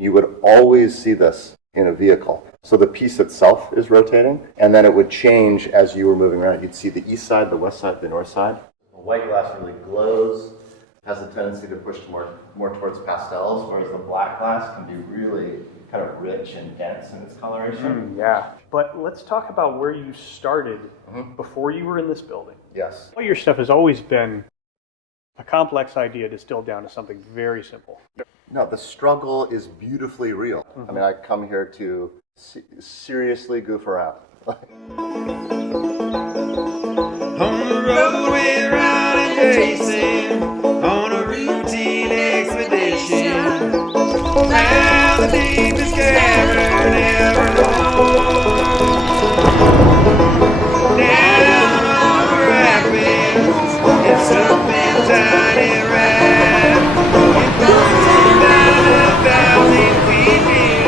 You would always see this in a vehicle. So the piece itself is rotating, and then it would change as you were moving around. You'd see the east side, the west side, the north side. The white glass really glows, has a tendency to push more towards pastels, whereas the black glass can be really kind of rich and dense in its coloration. Yeah, but let's talk about where you started before you were in this building. Yes. All your stuff has always been a complex idea distilled down to something very simple. No, the struggle is beautifully real. I mean, I come here to seriously goof around. On the road we're out and racing, on a routine expedition. Now the deepest cavern ever known. Down on the rapids, it's up in tiny rats. It goes about 1,000 feet below.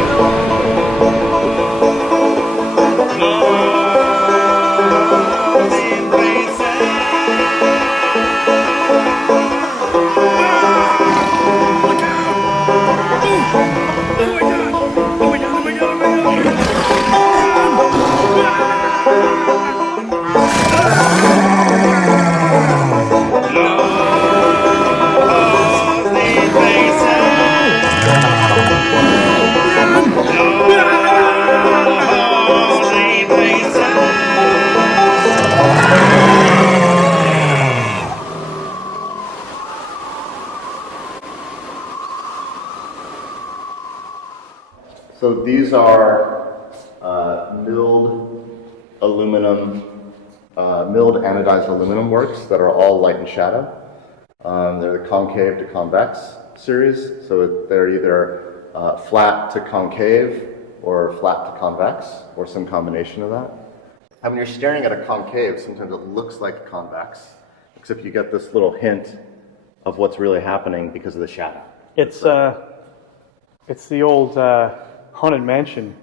So these are milled anodized aluminum works that are all light and shadow. They're the concave to convex series, so they're either flat to concave or flat to convex, or some combination of that. And when you're staring at a concave, sometimes it looks like convex, except you get this little hint of what's really happening because of the shadow. It's the old Haunted Mansion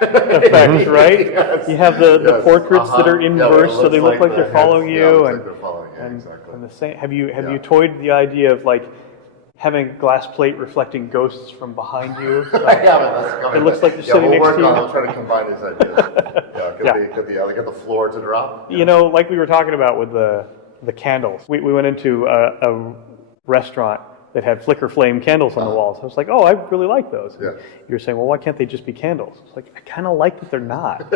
effect, right? Yes. You have the portraits that are inverse, so they look like they're following you, and exactly. and the same. Have you toyed the idea of like having a glass plate reflecting ghosts from behind you? Like, it looks like you're sitting next to you. I'll try to combine these ideas. Get the floor to drop. You know, like we were talking about with the candles. We went into a restaurant that had flicker flame candles on the walls. I was like, oh, I really like those. Yeah. You were saying, well, why can't they just be candles? It's like, I kind of like that they're not.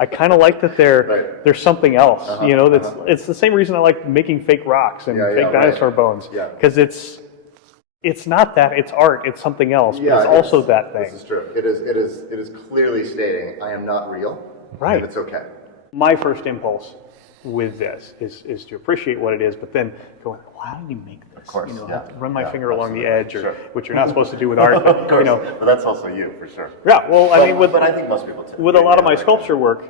I kind of like that they're something else. You know, it's the same reason I like making fake rocks and fake dinosaur bones. Because it's not that, it's art, it's something else, but it's also that thing. This is true. It is clearly stating, I am not real, right? And it's okay. My first impulse with this is to appreciate what it is, but then go, well, how did you make this? Of course, run my finger along the edge, which you're not supposed to do with art. But, but that's also you, for sure. Yeah, well, I mean, but I think most people do. With a lot of my sculpture work,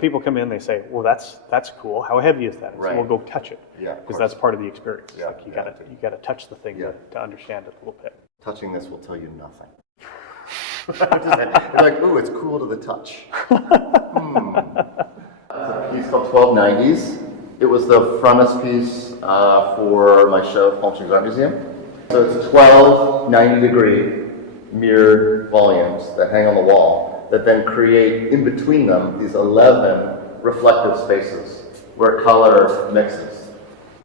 people come in, they say, well, that's cool. How heavy is that? So we'll go touch it, because that's part of the experience. Like you gotta touch the thing to understand it a little bit. Touching this will tell you nothing. You're like, ooh, it's cool to the touch. It's a piece called 1290s. It was the frontispiece for my show at Palm Springs Art Museum. So it's 12 90-degree mirrored volumes that hang on the wall that then create in between them these 11 reflective spaces where color mixes.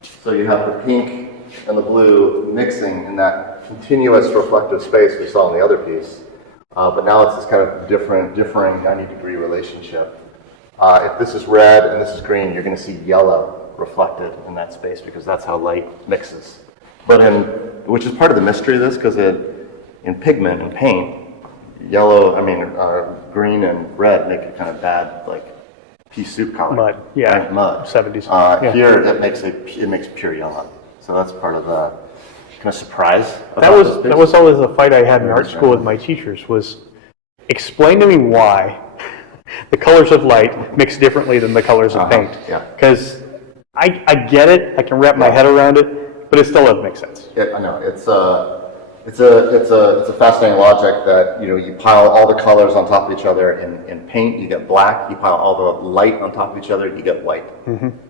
So you have the pink and the blue mixing in that continuous reflective space we saw in the other piece. But now it's this kind of differing 90-degree relationship. If this is red and this is green, you're going to see yellow reflected in that space because that's how light mixes. But which is part of the mystery of this, because in pigment and paint, green and red make it kind of bad, like pea soup color. Mud, right? Mud. 70s. Here it makes pure yellow. So that's part of the kind of surprise. That was always a fight I had in art school with my teachers, was explain to me why the colors of light mix differently than the colors of paint. Because I get it, I can wrap my head around it, but it still doesn't make sense. Yeah, I know. It's a fascinating logic that you pile all the colors on top of each other. In paint, you get black. You pile all the light on top of each other, you get white.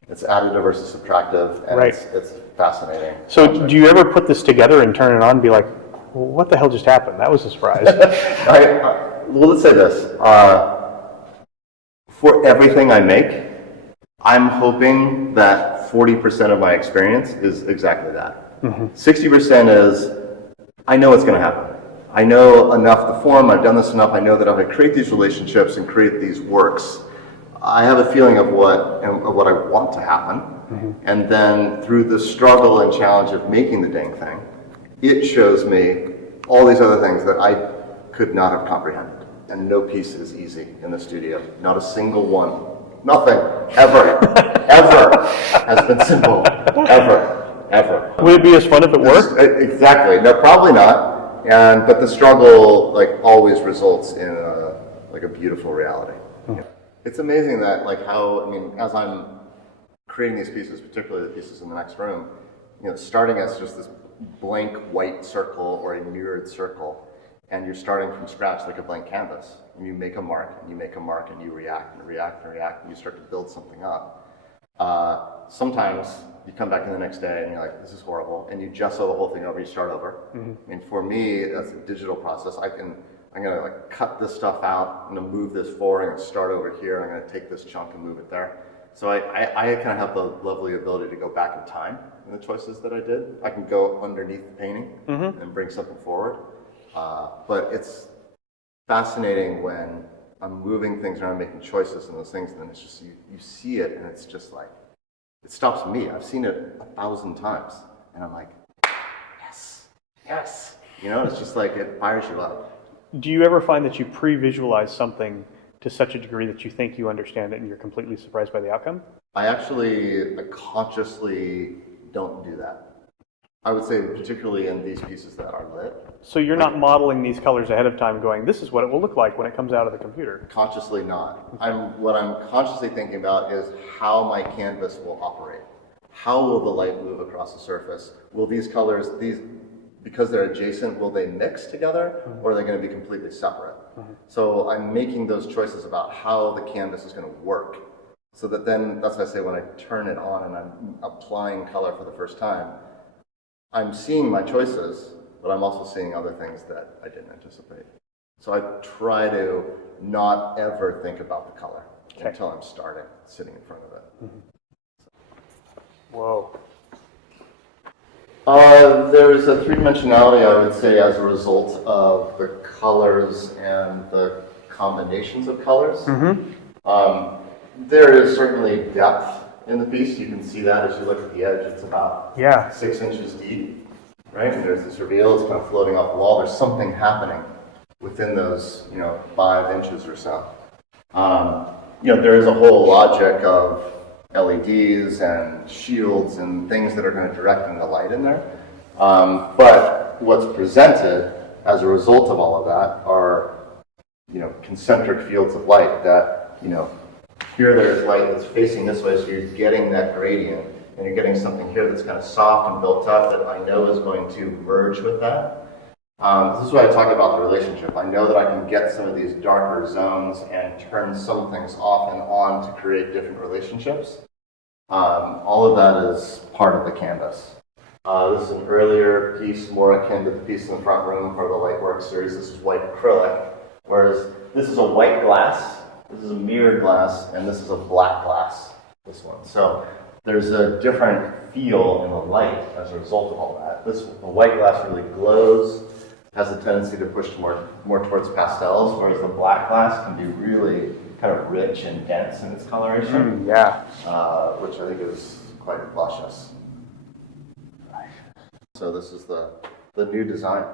It's additive versus subtractive, and it's fascinating. So do you ever put this together and turn it on and be like, what the hell just happened? That was a surprise. Well, let's say this. For everything I make, I'm hoping that 40% of my experience is exactly that. 60% is, I know it's going to happen. I know enough to form, I've done this enough, I know that if I create these relationships and create these works, I have a feeling of what I want to happen. And then through the struggle and challenge of making the dang thing, it shows me all these other things that I could not have comprehended. And no piece is easy in the studio. Not a single one. Nothing. Ever. Ever has been simple. Ever. Would it be as fun if it worked? Exactly. No, probably not. But the struggle always results in a beautiful reality. It's amazing that as I'm creating these pieces, particularly the pieces in the next room, starting as just this blank white circle or a mirrored circle, and you're starting from scratch like a blank canvas. And you make a mark, and you make a mark, and you react, and react, and react, and you start to build something up. Sometimes you come back in the next day, and you're like, this is horrible, and you gesso the whole thing over, you start over. And for me, that's a digital process. I'm gonna cut this stuff out, I'm gonna move this forward, I'm gonna start over here, I'm gonna take this chunk and move it there. So I kind of have the lovely ability to go back in time in the choices that I did. I can go underneath the painting and bring something forward. But it's fascinating when I'm moving things around, making choices and those things, and then it's just, you see it, and it's just it stops me. I've seen it 1,000 times, and I'm like, yes. It's just it fires you up. Do you ever find that you pre-visualize something to such a degree that you think you understand it and you're completely surprised by the outcome? I actually consciously don't do that. I would say particularly in these pieces that are lit. So you're not modeling these colors ahead of time going, this is what it will look like when it comes out of the computer? Consciously not. What I'm consciously thinking about is how my canvas will operate. How will the light move across the surface? Will these colors, because they're adjacent, will they mix together, or are they going to be completely separate? So I'm making those choices about how the canvas is going to work, so that then, that's what I say, when I turn it on and I'm applying color for the first time, I'm seeing my choices, but I'm also seeing other things that I didn't anticipate. So I try to not ever think about the color until I'm sitting in front of it. Whoa. There's a three-dimensionality, I would say, as a result of the colors and the combinations of colors. There is certainly depth in the piece. You can see that as you look at the edge. It's about 6 inches deep, right? And there's this reveal. It's kind of floating off the wall. There's something happening within those, 5 inches or so. There is a whole logic of LEDs and shields and things that are going to direct the light in there. But what's presented as a result of all of that are, concentric fields of light that, here there's light that's facing this way, so you're getting that gradient, and you're getting something here that's kind of soft and built up that I know is going to merge with that. This is why I talk about the relationship. I know that I can get some of these darker zones and turn some things off and on to create different relationships. All of that is part of the canvas. This is an earlier piece, more akin to the piece in the front room for the Lightworks series. This is white acrylic, whereas this is a white glass, this is a mirrored glass, and this is a black glass, this one. So there's a different feel in the light as a result of all that. The white glass really glows, has a tendency to push more towards pastels, whereas the black glass can be really kind of rich and dense in its coloration. Which I think is quite luscious. So this is the new design.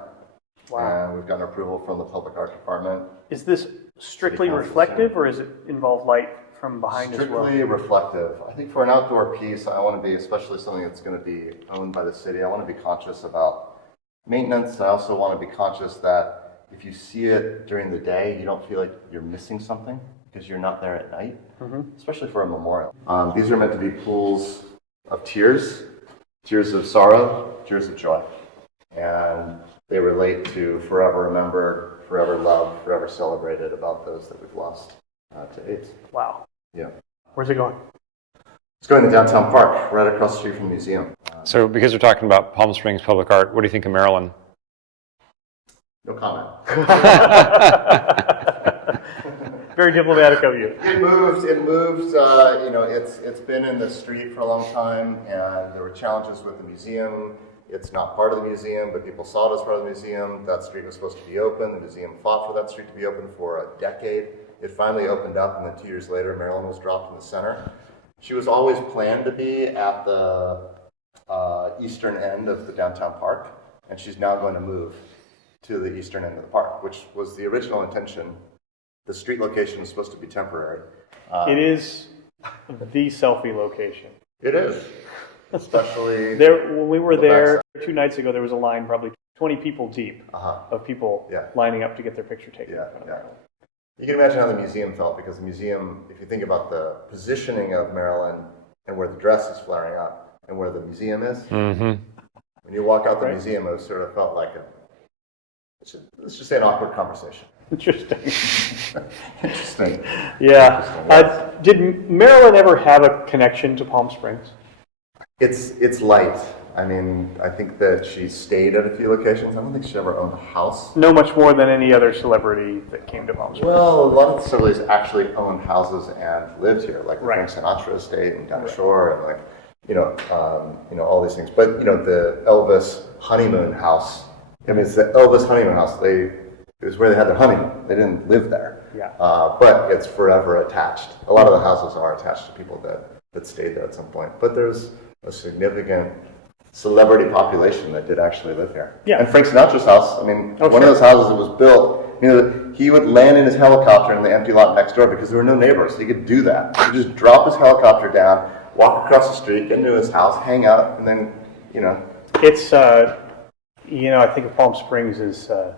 Wow. We've gotten approval from the Public Art Department. Is this strictly reflective, or does it involve light from behind as well? Strictly reflective. I think for an outdoor piece, I want to be, especially something that's going to be owned by the city, I want to be conscious about maintenance. I also want to be conscious that if you see it during the day, you don't feel like you're missing something because you're not there at night, especially for a memorial. These are meant to be pools of tears of sorrow, tears of joy. And they relate to forever remembered, forever loved, forever celebrated about those that we've lost to AIDS. Wow. Yeah. Where's it going? It's going to downtown park, right across the street from the museum. So because we're talking about Palm Springs Public Art, what do you think of Maryland? No comment. Very diplomatic of you. It moved, it's been in the street for a long time, and there were challenges with the museum. It's not part of the museum, but people saw it as part of the museum. That street was supposed to be open. The museum fought for that street to be open for a decade. It finally opened up, and then 2 years later, Marilyn was dropped in the center. She was always planned to be at the eastern end of the downtown park, and she's now going to move to the eastern end of the park, which was the original intention. The street location is supposed to be temporary. It is the selfie location. It is, especially when we were there 2 nights ago. There was a line, probably 20 people deep, of people lining up to get their picture taken. You can imagine how the museum felt, because the museum, if you think about the positioning of Marilyn and where the dress is flaring up and where the museum is, when you walk out the museum, it sort of felt like let's just say an awkward conversation. Interesting. Interesting. Yeah. Did Marilyn ever have a connection to Palm Springs? It's light. I mean, I think that she stayed at a few locations. I don't think she ever owned a house. No, much more than any other celebrity that came to Palm Springs. Well, a lot of the celebrities actually owned houses and lived here, like the Frank Sinatra estate and down the shore, and all these things. But the Elvis honeymoon house. I mean, it's the Elvis honeymoon house. It was where they had their honeymoon. They didn't live there. Yeah. But it's forever attached. A lot of the houses are attached to people that stayed there at some point. But there's a significant celebrity population that did actually live here. Yeah. And Frank Sinatra's house, I mean, one of those houses that was built, he would land in his helicopter in the empty lot next door because there were no neighbors. He could do that. He could just drop his helicopter down, walk across the street, get into his house, hang out, and then, It's, I think of Palm Springs as a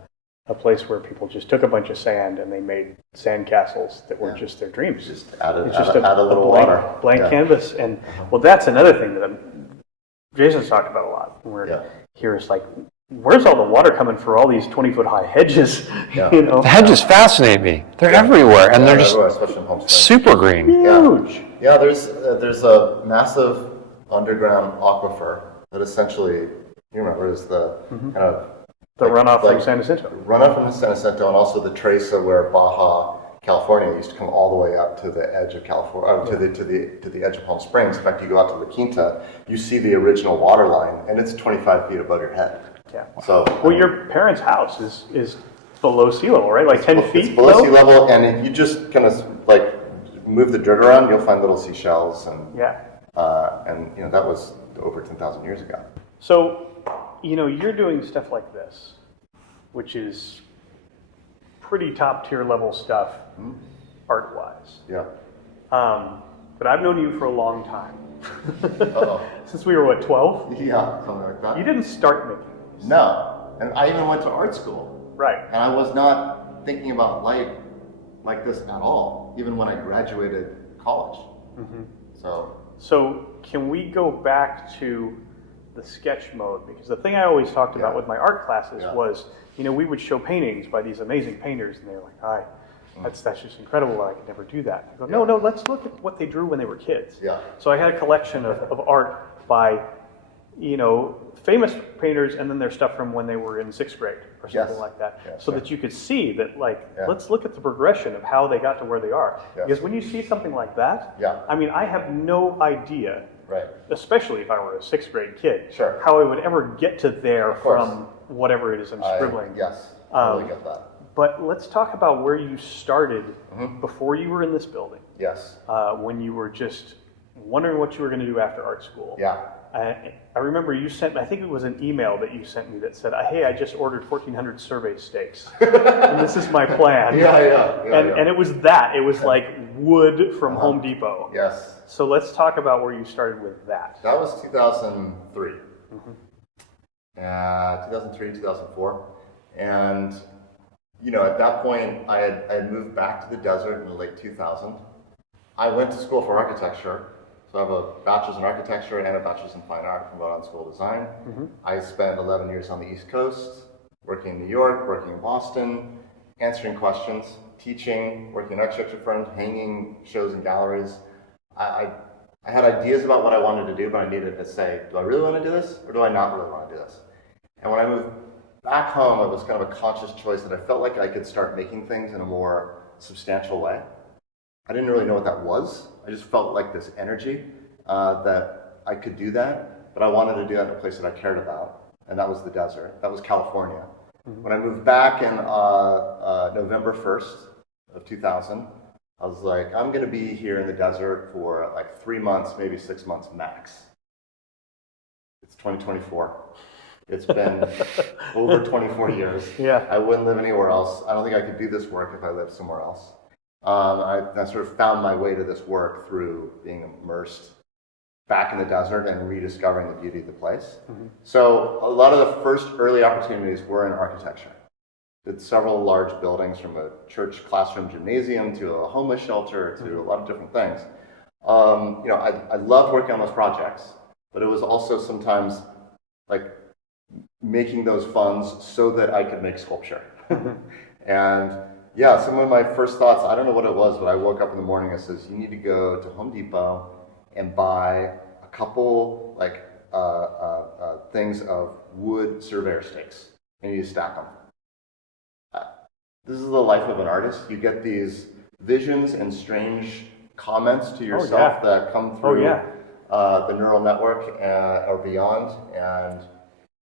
place where people just took a bunch of sand and they made sand castles that were just their dreams. Just add a blank, little water. Blank canvas. And, well, that's another thing that Jason's talked about a lot. We're here is like, where's all the water coming for all these 20-foot high hedges? The hedges fascinate me. They're everywhere, and they're just super green. Huge. Yeah, there's a massive underground aquifer that essentially, you remember, is the kind of the runoff from San Jacinto. Runoff from San Jacinto, and also the Tresa, where Baja California used to come all the way up to the edge of California, to the edge of Palm Springs. In fact, you go out to La Quinta, you see the original water line, and it's 25 feet above your head. Yeah. So, well, your parents' house is below sea level, right? Like 10 feet. It's below sea level, and if you just kind of like move the dirt around, you'll find little seashells, and that was over 10,000 years ago. So, you're doing stuff like this, which is pretty top tier level stuff, art-wise. Yeah. But I've known you for a long time. Since we were, 12? Yeah, something like that. You didn't start making these. No. And I even went to art school. Right. And I was not thinking about light like this at all, even when I graduated college. Mm-hmm. So can we go back to the sketch mode? Because the thing I always talked about with my art classes was, we would show paintings by these amazing painters, and they were like, "Hi, that's just incredible. I could never do that." I go, no, let's look at what they drew when they were kids. Yeah. So I had a collection of art by, famous painters, and then their stuff from when they were in 6th grade or something like that, that you could see that, let's look at the progression of how they got to where they are. Yeah. Because when you see something like that, I mean, I have no idea. Right. Especially if I were a 6th grade kid, sure, how I would ever get to there from whatever it is I'm scribbling. I really get that. But let's talk about where you started before you were in this building. Yes. When you were just wondering what you were going to do after art school. Yeah. I remember you sent, I think it was an email that you sent me that said, "Hey, I just ordered 1,400 survey stakes, and this is my plan." And it was that. It was like wood from Home Depot. Yes. So let's talk about where you started with that. That was 2003. 2003, 2004. And, at that point, I had moved back to the desert in the late 2000. I went to school for architecture. So I have a bachelor's in architecture and a bachelor's in fine art from Rhode Island School of Design. I spent 11 years on the East Coast, working in New York, working in Boston, answering questions, teaching, working in architecture firms, hanging shows in galleries. I had ideas about what I wanted to do, but I needed to say, do I really want to do this, or do I not really want to do this? And when I moved back home, it was kind of a conscious choice that I felt like I could start making things in a more substantial way. I didn't really know what that was. I just felt like this energy that I could do that, but I wanted to do that in a place that I cared about, and that was the desert. That was California. When I moved back in November 1st of 2000, I was like, I'm going to be here in the desert for like 3 months, maybe 6 months max. It's 2024. It's been over 24 years. Yeah. I wouldn't live anywhere else. I don't think I could do this work if I lived somewhere else. I sort of found my way to this work through being immersed back in the desert and rediscovering the beauty of the place. So a lot of the first early opportunities were in architecture. Did several large buildings, from a church classroom gymnasium to a homeless shelter to a lot of different things. I loved working on those projects, but it was also sometimes like making those funds so that I could make sculpture. And yeah, some of my first thoughts, I don't know what it was, but I woke up in the morning and says, you need to go to Home Depot and buy a couple things of wood surveyor stakes, and you stack them. This is the life of an artist. You get these visions and strange comments to yourself that come through the neural network or beyond, and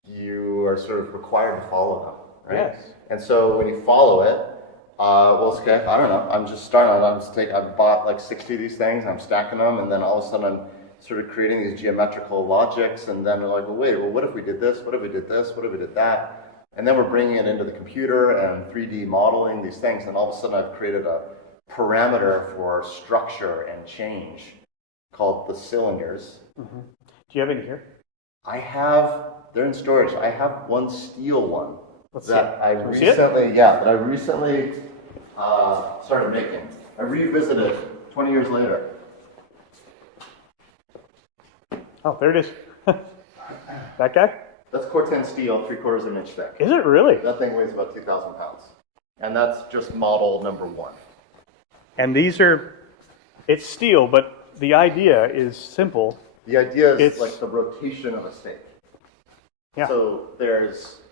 you are sort of required to follow them, right? Yes. And so when you follow it, okay, I don't know. I'm just starting. I bought like 60 of these things, and I'm stacking them, and then all of a sudden I'm sort of creating these geometrical logics, and then they're like, well, what if we did this? What if we did this? What if we did that? And then we're bringing it into the computer and 3D modeling these things, and all of a sudden I've created a parameter for structure and change called the cylinders. Do you have any here? They're in storage. I have one steel one that I recently started making. I revisited 20 years later. Oh, there it is. That guy? That's Corten steel, 3/4 of an inch thick. Is it really? That thing weighs about 2,000 pounds. And that's just model number 1. And it's steel, but the idea is simple. The idea is like the rotation of a stake. Yeah. So there's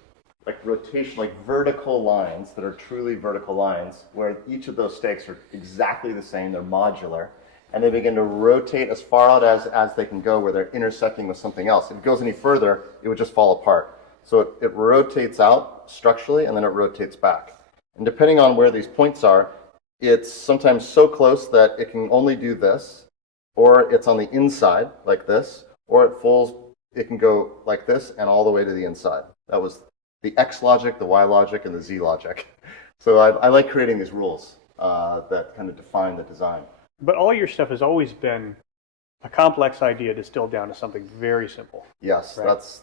like rotation, like vertical lines that are truly vertical lines, where each of those stakes are exactly the same, they're modular, and they begin to rotate as far out as they can go, where they're intersecting with something else. If it goes any further, it would just fall apart. So it rotates out structurally, and then it rotates back. And depending on where these points are, it's sometimes so close that it can only do this, or it's on the inside, like this, or it can go like this and all the way to the inside. That was the X logic, the Y logic, and the Z logic. So I like creating these rules that kind of define the design. But all your stuff has always been a complex idea distilled down to something very simple. Yes, right? That's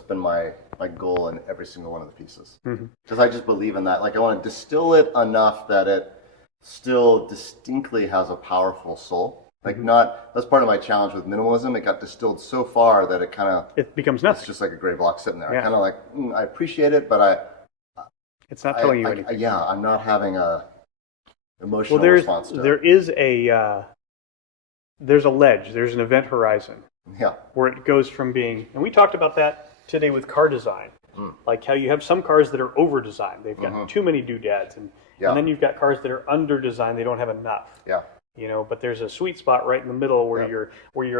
been my goal in every single one of the pieces. Because I just believe in that. Like, I want to distill it enough that it still distinctly has a powerful soul. Like, that's part of my challenge with minimalism. It got distilled so far that it becomes nothing. It's just like a gray block sitting there. I kind of like, I appreciate it, but it's not telling you anything. I'm not having a emotional response to it. There's a ledge. There's an event horizon. Yeah. Where it goes from being, and we talked about that today with car design, like how you have some cars that are over designed. They've got too many doodads, and then you've got cars that are under designed. They don't have enough. Yeah. But there's a sweet spot right in the middle where your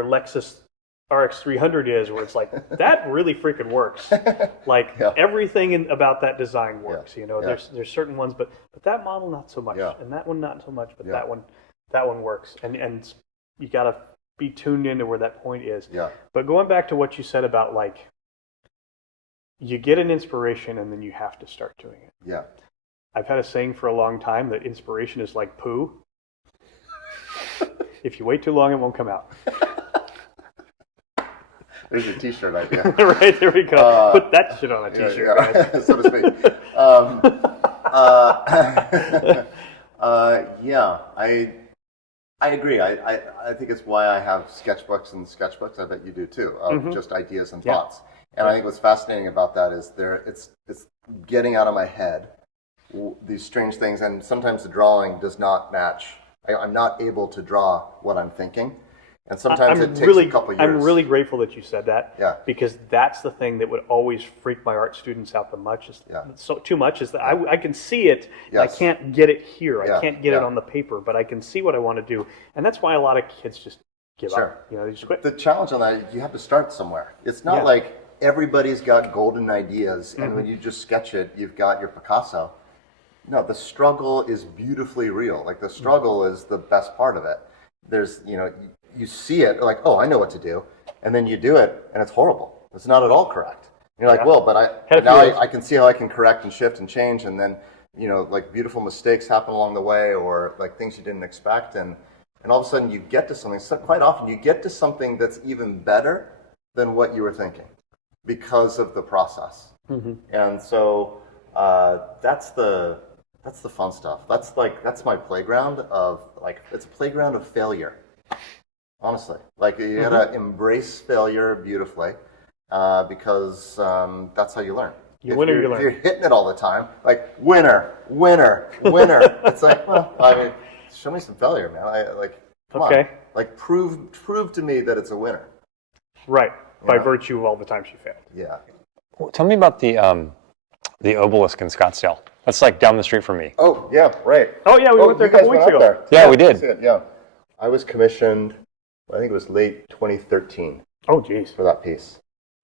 Lexus RX 300 is, where it's like that really freaking works. Like everything about that design works. There's certain ones, but that model not so much, and that one not so much, but that one works, and you got to be tuned into where that point is. Yeah. But going back to what you said about like you get an inspiration and then you have to start doing it. Yeah. I've had a saying for a long time that inspiration is like poo. If you wait too long, it won't come out. There's your T-shirt idea. Right, there we go. Put that shit on a T-shirt. So to speak. I agree. I think it's why I have sketchbooks and sketchbooks. I bet you do too, of just ideas and thoughts. And I think what's fascinating about that is it's getting out of my head these strange things, and sometimes the drawing does not match. I'm not able to draw what I'm thinking. And sometimes it takes a couple years. I'm really grateful that you said that. Yeah. Because that's the thing that would always freak my art students out too much is that I can see it, and I can't get it here. I can't get it on the paper, but I can see what I want to do. And that's why a lot of kids just give up. They just quit. The challenge on that, you have to start somewhere. It's not like everybody's got golden ideas, and when you just sketch it, you've got your Picasso. No, the struggle is beautifully real. Like, the struggle is the best part of it. There's, you see it, like, oh, I know what to do. And then you do it, and it's horrible. It's not at all correct. And you're like, well, but I can see how I can correct and shift and change. And then, like, beautiful mistakes happen along the way, or like things you didn't expect. And all of a sudden you get to something. So quite often you get to something that's even better than what you were thinking because of the process. And so that's the fun stuff. That's my playground of, like, it's a playground of failure. Honestly, like, you gotta embrace failure beautifully, because that's how you learn. You win or you learn. If you're hitting it all the time, like, winner, winner, winner. It's like, well, I mean, show me some failure, man. Come on. Like, prove to me that it's a winner. Right, by virtue of all the times you failed. Yeah. Well, tell me about the obelisk in Scottsdale. That's like down the street from me. Oh, yeah, right. Oh, yeah, we went there a couple weeks ago. Yeah, we did. Yeah. I was commissioned, I think it was late 2013. Oh, geez. For that piece.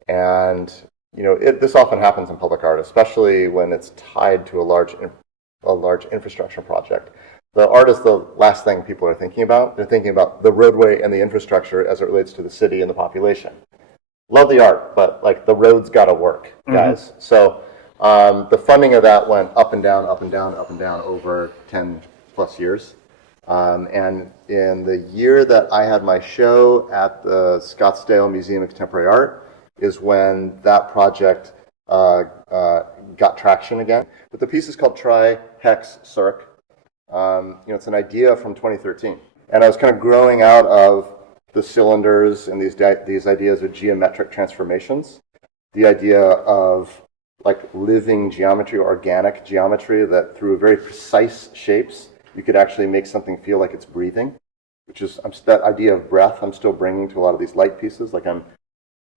And, this often happens in public art, especially when it's tied to a large infrastructure project. The art is the last thing people are thinking about. They're thinking about the roadway and the infrastructure as it relates to the city and the population. Love the art, but, like, the road's got to work, guys. So the funding of that went up and down, up and down, up and down over 10 plus years. And in the year that I had my show at the Scottsdale Museum of Contemporary Art is when that project got traction again. But the piece is called Tri-Hex Circ. It's an idea from 2013. And I was kind of growing out of the cylinders and these ideas of geometric transformations. The idea of, like, living geometry, organic geometry, that through very precise shapes, you could actually make something feel like it's breathing, which is that idea of breath I'm still bringing to a lot of these light pieces. Like, I'm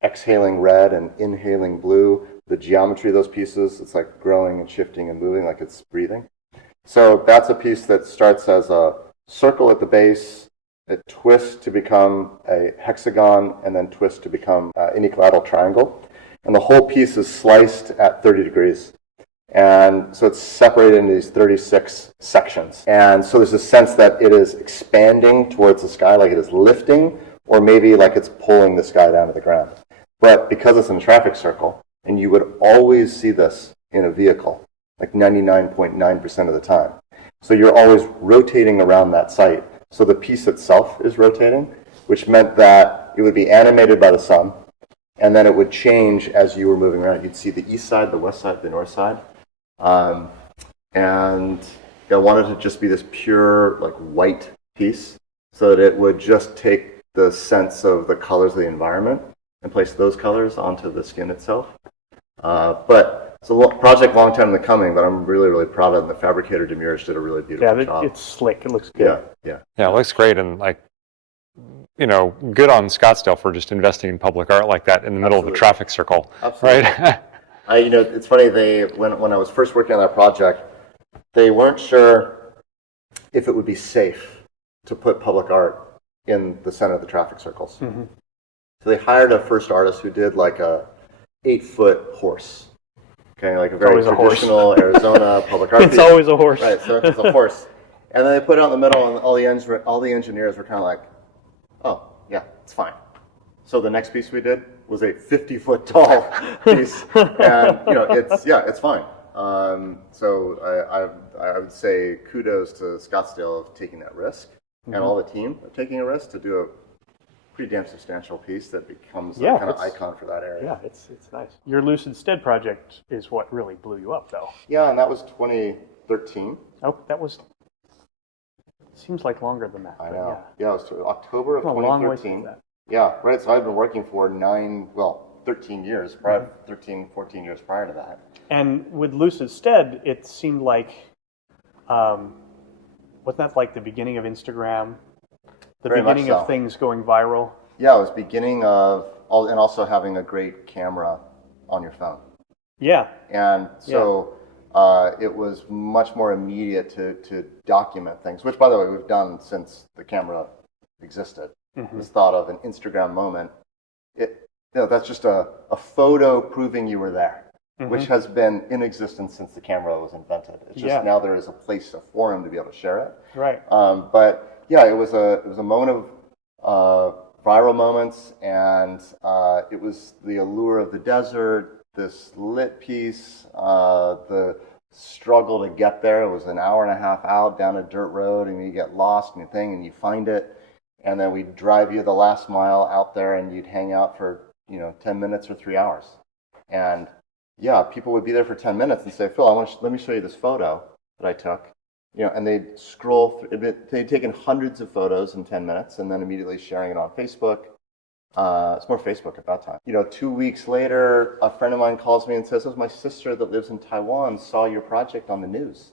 exhaling red and inhaling blue. The geometry of those pieces, it's like growing and shifting and moving like it's breathing. So that's a piece that starts as a circle at the base, it twists to become a hexagon, and then twists to become an equilateral triangle. And the whole piece is sliced at 30 degrees. And so it's separated into these 36 sections. And so there's a sense that it is expanding towards the sky, like it is lifting, or maybe like it's pulling the sky down to the ground. But because it's in a traffic circle, and you would always see this in a vehicle, like 99.9% of the time. So you're always rotating around that site. So the piece itself is rotating, which meant that it would be animated by the sun, and then it would change as you were moving around. You'd see the east side, the west side, the north side. And I wanted to just be this pure, like, white piece, so that it would just take the sense of the colors of the environment and place those colors onto the skin itself. But it's a project long time in the coming, but I'm really, really proud of it. And the fabricator Demurge did a really beautiful job. Yeah, it's slick. It looks good. Yeah, it looks great. And, like, good on Scottsdale for just investing in public art like that in the middle of the traffic circle. Absolutely. Right? It's funny, when I was first working on that project, they weren't sure if it would be safe to put public art in the center of the traffic circles. Mm-hmm. So they hired a first artist who did, like, a 8-foot horse. Okay, like a very traditional Arizona public art piece. It's always a horse. Right, so it's a horse. And then they put it out in the middle, and all the engineers were kind of like, oh, yeah, it's fine. So the next piece we did was a 50-foot tall piece, and it's fine. So I would say kudos to Scottsdale of taking that risk, and all the team of taking a risk to do a pretty damn substantial piece that becomes a kind of icon for that area. Yeah, it's nice. Your Lucid Stead project is what really blew you up, though. Yeah, and that was 2013. Oh, that was. Seems like longer than that. I know. Yeah, it was October of 2013. A long way since that. Yeah, right. So I've been working for 13 years, 14 years prior to that. And with Lucid Stead, it seemed like, wasn't that like the beginning of Instagram? The Very much beginning of so. things going viral. Yeah, it was beginning of, and also having a great camera on your phone. Yeah. And so it was much more immediate to document things, which, by the way, we've done since the camera existed. This thought of an Instagram moment. That's just a photo proving you were there, which has been in existence since the camera was invented. It's just now there is a place, a forum to be able to share it. Right. But yeah, it was a moment of viral moments, and it was the allure of the desert, this lit piece, the struggle to get there. It was an hour and a half out down a dirt road, and you get lost in a thing, and you find it, and then we'd drive you the last mile out there, and you'd hang out for 10 minutes or 3 hours. And yeah, people would be there for 10 minutes and say, Phil, let me show you this photo that I took. And they'd scroll through, they'd taken hundreds of photos in 10 minutes and then immediately sharing it on Facebook. It's more Facebook at that time. 2 weeks later, a friend of mine calls me and says, my sister that lives in Taiwan saw your project on the news.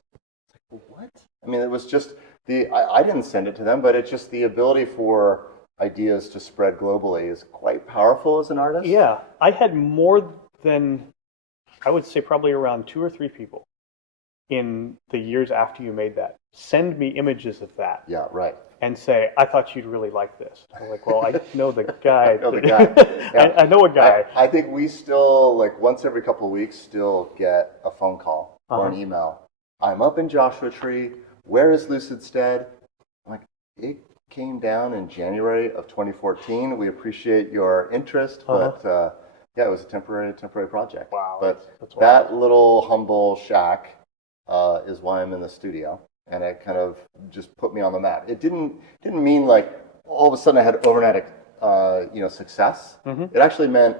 It's like, what? I mean, it was just I didn't send it to them, but it's just the ability for ideas to spread globally is quite powerful as an artist. Yeah. I had more than, I would say probably around 2 or 3 people in the years after you made that send me images of that. Yeah, right. And say, I thought you'd really like this. I'm like, well, I know the guy. I know the guy. Yeah. I know a guy. I think we still, once every couple of weeks, still get a phone call or an email. I'm up in Joshua Tree. Where is Lucidstead? I'm like, it came down in January of 2014. We appreciate your interest, but yeah, it was a temporary project. Wow. But that's that little humble shack is why I'm in the studio. And it kind of just put me on the map. It didn't mean all of a sudden I had overnight success. It actually meant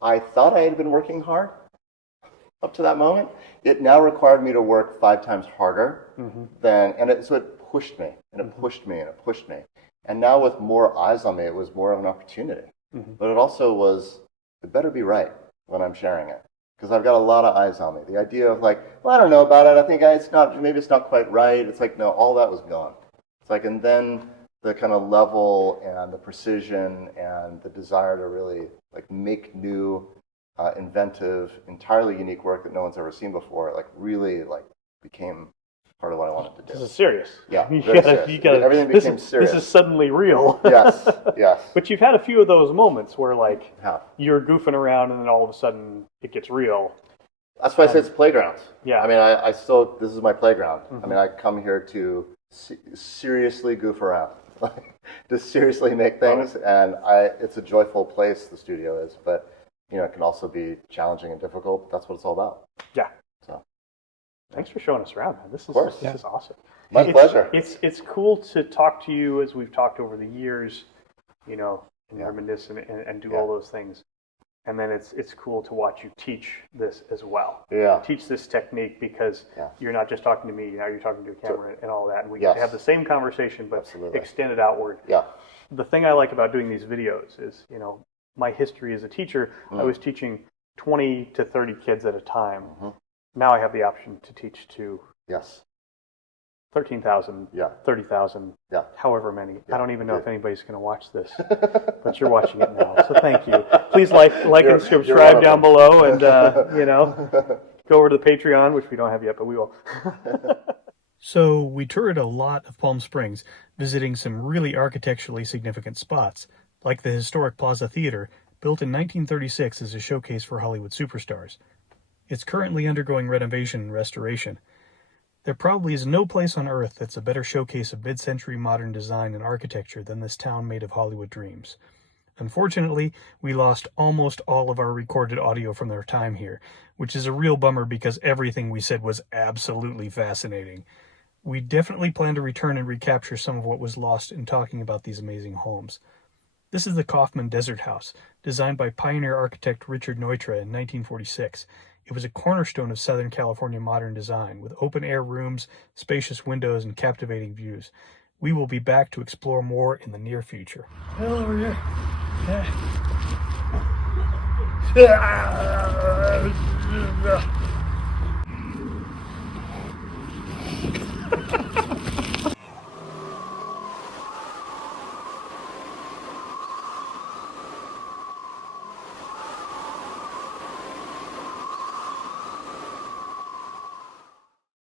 I thought I had been working hard up to that moment. It now required me to work 5 times harder so it pushed me and it pushed me and it pushed me. And now with more eyes on me, it was more of an opportunity. But it also was, it better be right when I'm sharing it. Because I've got a lot of eyes on me. The idea of well, I don't know about it. I think maybe it's not quite right. It's no, all that was gone. It's and then the kind of level and the precision and the desire to really make new, inventive, entirely unique work that no one's ever seen before, really became part of what I wanted to do. This is serious. Yeah, you gotta, everything became serious. This is suddenly real. Yes. But you've had a few of those moments where Have. you're goofing around and then all of a sudden it gets real. That's why I say it's playground. Yeah. I mean, I still, this is my playground. I mean, I come here to seriously goof around, to seriously make things, and it's a joyful place, the studio is, but, it can also be challenging and difficult. That's what it's all about. Yeah. So. Thanks for showing us around, man. This is awesome. My pleasure. It's cool to talk to you as we've talked over the years, and reminisce and do all those things. And then it's cool to watch you teach this as well. Yeah. Teach this technique because you're not just talking to me, now you're talking to a camera and all that. And we get to have the same conversation, but extend it outward. Yeah. The thing I like about doing these videos is, my history as a teacher, I was teaching 20 to 30 kids at a time. Now I have the option to teach to 13,000, 30,000, however many. I don't even know if anybody's going to watch this, but you're watching it now, so thank you. Please like and subscribe down below, and go over to the Patreon, which we don't have yet, but we will. So we toured a lot of Palm Springs, visiting some really architecturally significant spots, like the historic Plaza Theater, built in 1936 as a showcase for Hollywood superstars. It's currently undergoing renovation and restoration. There probably is no place on Earth that's a better showcase of mid-century modern design and architecture than this town made of Hollywood dreams. Unfortunately, we lost almost all of our recorded audio from our time here, which is a real bummer because everything we said was absolutely fascinating. We definitely plan to return and recapture some of what was lost in talking about these amazing homes. This is the Kaufman Desert House, designed by pioneer architect Richard Neutra in 1946. It was a cornerstone of Southern California modern design, with open-air rooms, spacious windows, and captivating views. We will be back to explore more in the near future. Well, over here. Yeah.